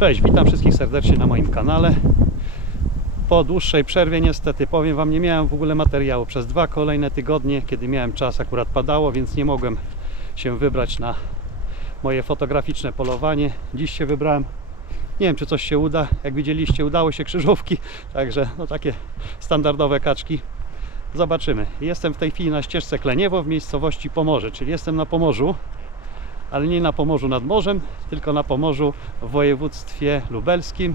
Cześć, witam wszystkich serdecznie na moim kanale. Po dłuższej przerwie niestety powiem Wam, nie miałem w ogóle materiału przez dwa kolejne tygodnie, kiedy miałem czas, akurat padało, więc nie mogłem się wybrać na moje fotograficzne polowanie. Dziś się wybrałem. Nie wiem, czy coś się uda. Jak widzieliście, udało się krzyżówki, także no takie standardowe kaczki. Zobaczymy. Jestem w tej chwili na ścieżce Kleniewo w miejscowości Pomorze, czyli jestem na Pomorzu, ale nie na Pomorzu nad morzem, tylko na Pomorzu w województwie lubelskim,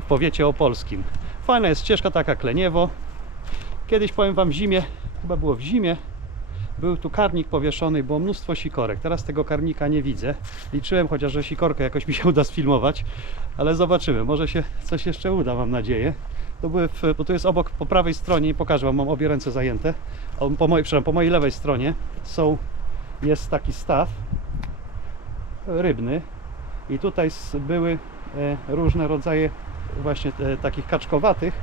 w powiecie opolskim. Fajna jest ścieżka taka Kleniewo. Kiedyś powiem Wam w zimie, chyba było w zimie, był tu karnik powieszony, było mnóstwo sikorek. Teraz tego karnika nie widzę. Liczyłem chociaż, że sikorkę jakoś mi się uda sfilmować, ale zobaczymy. Może się coś jeszcze uda, mam nadzieję. To były w, bo tu jest obok, po prawej stronie, i pokażę Wam, mam obie ręce zajęte. Po mojej, przepraszam, po mojej lewej stronie są, jest taki staw rybny i tutaj były e, różne rodzaje właśnie e, takich kaczkowatych,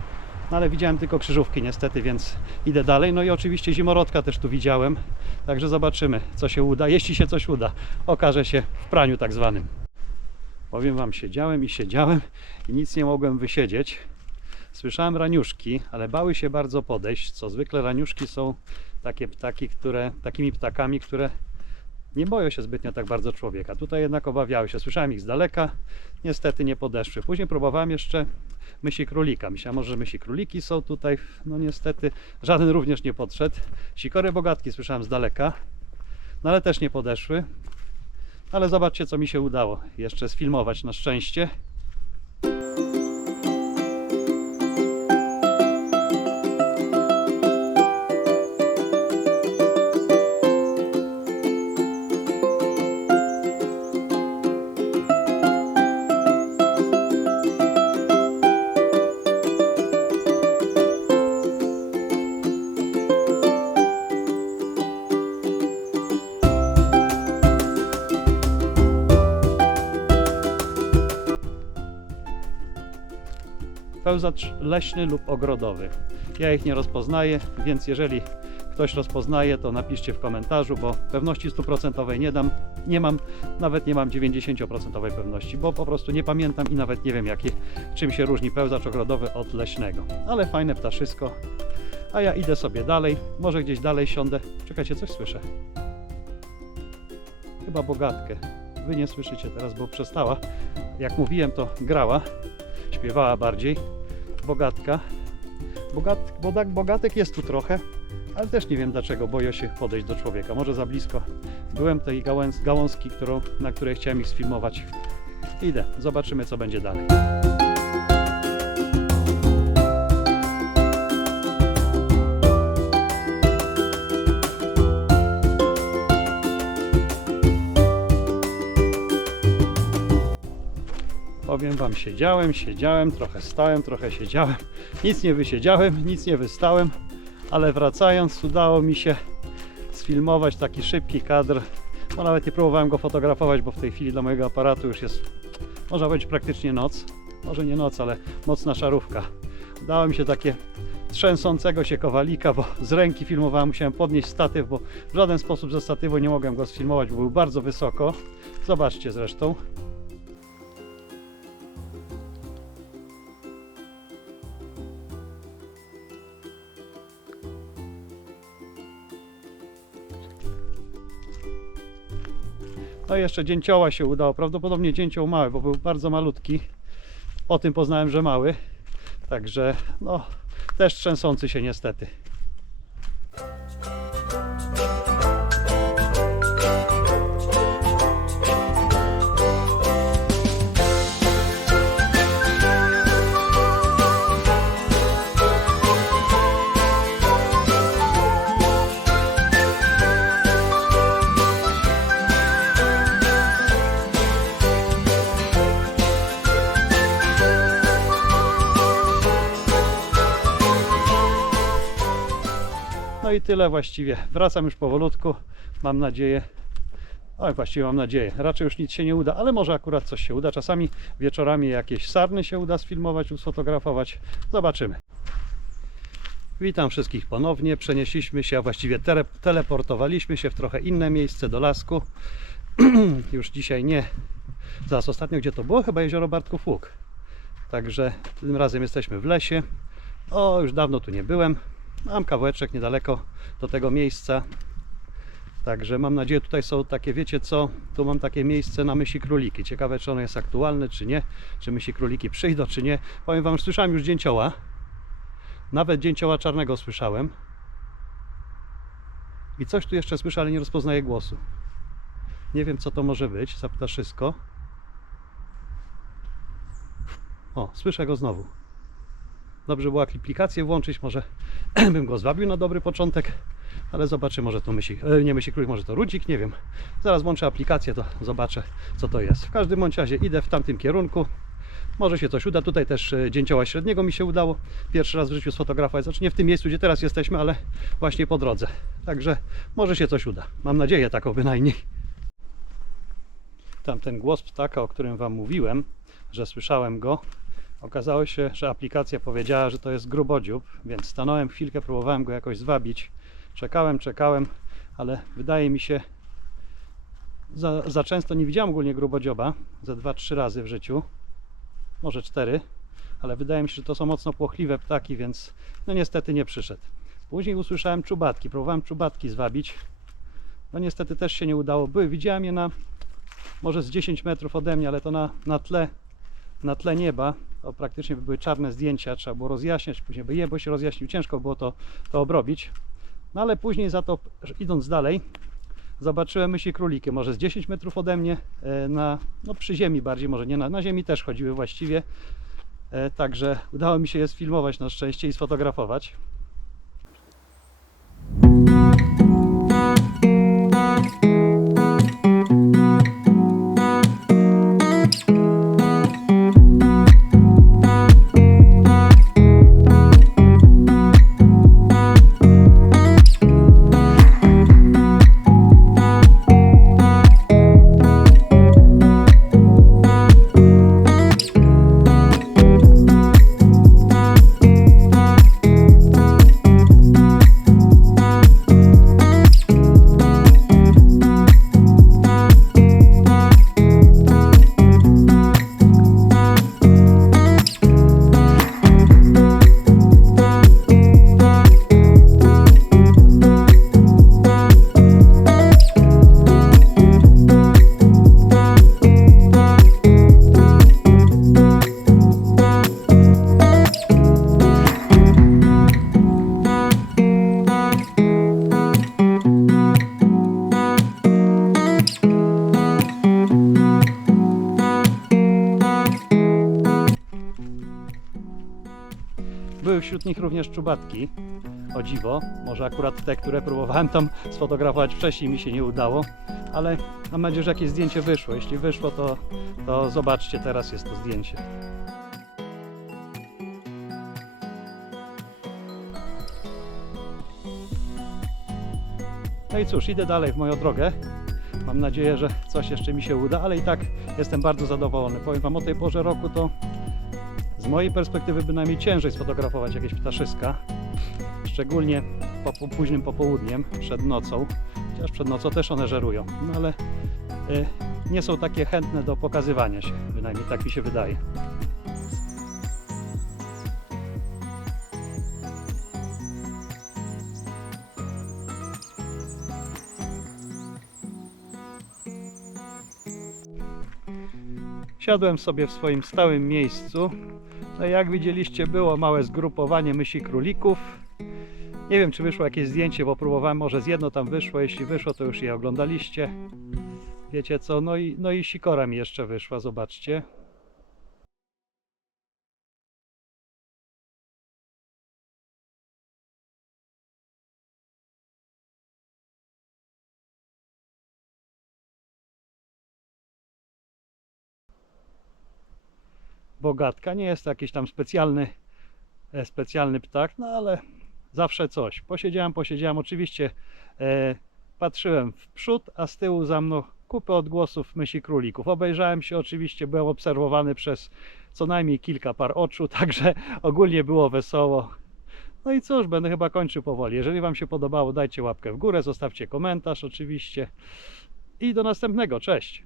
no ale widziałem tylko krzyżówki niestety, więc idę dalej. No i oczywiście zimorodka też tu widziałem, także zobaczymy co się uda. Jeśli się coś uda, okaże się w praniu tak zwanym. Powiem Wam, siedziałem i siedziałem i nic nie mogłem wysiedzieć. Słyszałem raniuszki, ale bały się bardzo podejść. Co zwykle raniuszki są takie ptaki, które, takimi ptakami, które nie boją się zbytnio tak bardzo człowieka. Tutaj jednak obawiały się. Słyszałem ich z daleka, niestety nie podeszły. Później próbowałem jeszcze mysi królika. Myślałem, może że mysi króliki są tutaj. No niestety żaden również nie podszedł. Sikory bogatki słyszałem z daleka, no ale też nie podeszły. Ale zobaczcie, co mi się udało jeszcze sfilmować na szczęście. Pełzacz leśny lub ogrodowy. Ja ich nie rozpoznaję, więc jeżeli ktoś rozpoznaje, to napiszcie w komentarzu, bo pewności stuprocentowej nie dam, nie mam, nawet nie mam 90% pewności, bo po prostu nie pamiętam i nawet nie wiem jaki, czym się różni pełzacz ogrodowy od leśnego. Ale fajne ptaszysko. A ja idę sobie dalej, może gdzieś dalej siądę. Czekajcie, coś słyszę. Chyba bogatkę. Wy nie słyszycie teraz, bo przestała. Jak mówiłem, to grała śpiewała bardziej. Bogatka. Bogat, bodak, bogatek jest tu trochę, ale też nie wiem dlaczego boją się podejść do człowieka. Może za blisko. Byłem tej gałęz, gałązki, którą, na której chciałem ich sfilmować. Idę, zobaczymy co będzie dalej. Powiem Wam, siedziałem, siedziałem, trochę stałem, trochę siedziałem. Nic nie wysiedziałem, nic nie wystałem, ale wracając udało mi się sfilmować taki szybki kadr. Bo nawet nie próbowałem go fotografować, bo w tej chwili dla mojego aparatu już jest, można powiedzieć, praktycznie noc. Może nie noc, ale mocna szarówka. Udało mi się takie trzęsącego się kowalika, bo z ręki filmowałem, musiałem podnieść statyw, bo w żaden sposób ze statywu nie mogłem go sfilmować, bo był bardzo wysoko. Zobaczcie zresztą. No jeszcze dzięcioła się udało. Prawdopodobnie dzięcioł mały, bo był bardzo malutki. O tym poznałem, że mały. Także no, też trzęsący się niestety. I tyle właściwie. Wracam już powolutku. Mam nadzieję. Oj, właściwie mam nadzieję. Raczej już nic się nie uda, ale może akurat coś się uda. Czasami wieczorami jakieś sarny się uda sfilmować, usfotografować. Zobaczymy. Witam wszystkich ponownie. Przenieśliśmy się, a właściwie tele, teleportowaliśmy się w trochę inne miejsce do lasku. Już dzisiaj nie Zaraz ostatnio gdzie to było? Chyba jezioro Bartków Łuk. Także tym razem jesteśmy w lesie. O, już dawno tu nie byłem. Mam kawałeczek niedaleko do tego miejsca. Także mam nadzieję, tutaj są takie, wiecie co, tu mam takie miejsce na myśli króliki. Ciekawe, czy ono jest aktualne, czy nie, czy myśli króliki przyjdą, czy nie. Powiem Wam, słyszałem już dzięcioła. Nawet dzięcioła czarnego słyszałem. I coś tu jeszcze słyszę, ale nie rozpoznaję głosu. Nie wiem, co to może być, zaptaszysko. O, słyszę go znowu. Dobrze było aplikację włączyć, może bym go zwabił na dobry początek, ale zobaczę, może to myśli, e, nie myśli królik, może to rudzik, nie wiem. Zaraz włączę aplikację, to zobaczę, co to jest. W każdym bądź razie idę w tamtym kierunku. Może się coś uda. Tutaj też e, dzięcioła średniego mi się udało. Pierwszy raz w życiu sfotografować. Znaczy nie w tym miejscu, gdzie teraz jesteśmy, ale właśnie po drodze. Także może się coś uda. Mam nadzieję taką bynajmniej. Tamten głos ptaka, o którym Wam mówiłem, że słyszałem go, okazało się, że aplikacja powiedziała, że to jest grubodziób, więc stanąłem chwilkę, próbowałem go jakoś zwabić. Czekałem, czekałem, ale wydaje mi się, za, za często nie widziałem ogólnie grubodzioba, ze 2-3 razy w życiu, może 4, ale wydaje mi się, że to są mocno płochliwe ptaki, więc no niestety nie przyszedł. Później usłyszałem czubatki, próbowałem czubatki zwabić, no niestety też się nie udało. Były, widziałem je na może z 10 metrów ode mnie, ale to na, na tle na tle nieba, to praktycznie by były czarne zdjęcia, trzeba było rozjaśniać, później by je, bo się rozjaśnił, ciężko było to, to obrobić. No ale później za to, idąc dalej, zobaczyłem myśli króliki, może z 10 metrów ode mnie, e, na, no przy ziemi bardziej, może nie na, na ziemi też chodziły właściwie. E, Także udało mi się je sfilmować na szczęście i sfotografować. Były wśród nich również czubatki. O dziwo, może akurat te, które próbowałem tam sfotografować wcześniej mi się nie udało, ale mam nadzieję, że jakieś zdjęcie wyszło. Jeśli wyszło, to, to zobaczcie, teraz jest to zdjęcie. No i cóż, idę dalej w moją drogę. Mam nadzieję, że coś jeszcze mi się uda, ale i tak jestem bardzo zadowolony. Powiem Wam o tej porze roku to z mojej perspektywy bynajmniej ciężej sfotografować jakieś ptaszyska, szczególnie po, późnym popołudniem, przed nocą, chociaż przed nocą też one żerują, no ale y, nie są takie chętne do pokazywania się, bynajmniej tak mi się wydaje. Siadłem sobie w swoim stałym miejscu. No i jak widzieliście, było małe zgrupowanie mysi królików. Nie wiem, czy wyszło jakieś zdjęcie, bo próbowałem, może z jedno tam wyszło. Jeśli wyszło, to już je oglądaliście. Wiecie co? No i, no i sikora mi jeszcze wyszła, zobaczcie. Bogatka. Nie jest to jakiś tam specjalny, e, specjalny ptak, no ale zawsze coś. Posiedziałem, posiedziałem. Oczywiście e, patrzyłem w przód, a z tyłu za mną kupę odgłosów myśli królików. Obejrzałem się, oczywiście byłem obserwowany przez co najmniej kilka par oczu, także ogólnie było wesoło. No i cóż, będę chyba kończył powoli. Jeżeli Wam się podobało, dajcie łapkę w górę, zostawcie komentarz oczywiście. I do następnego. Cześć!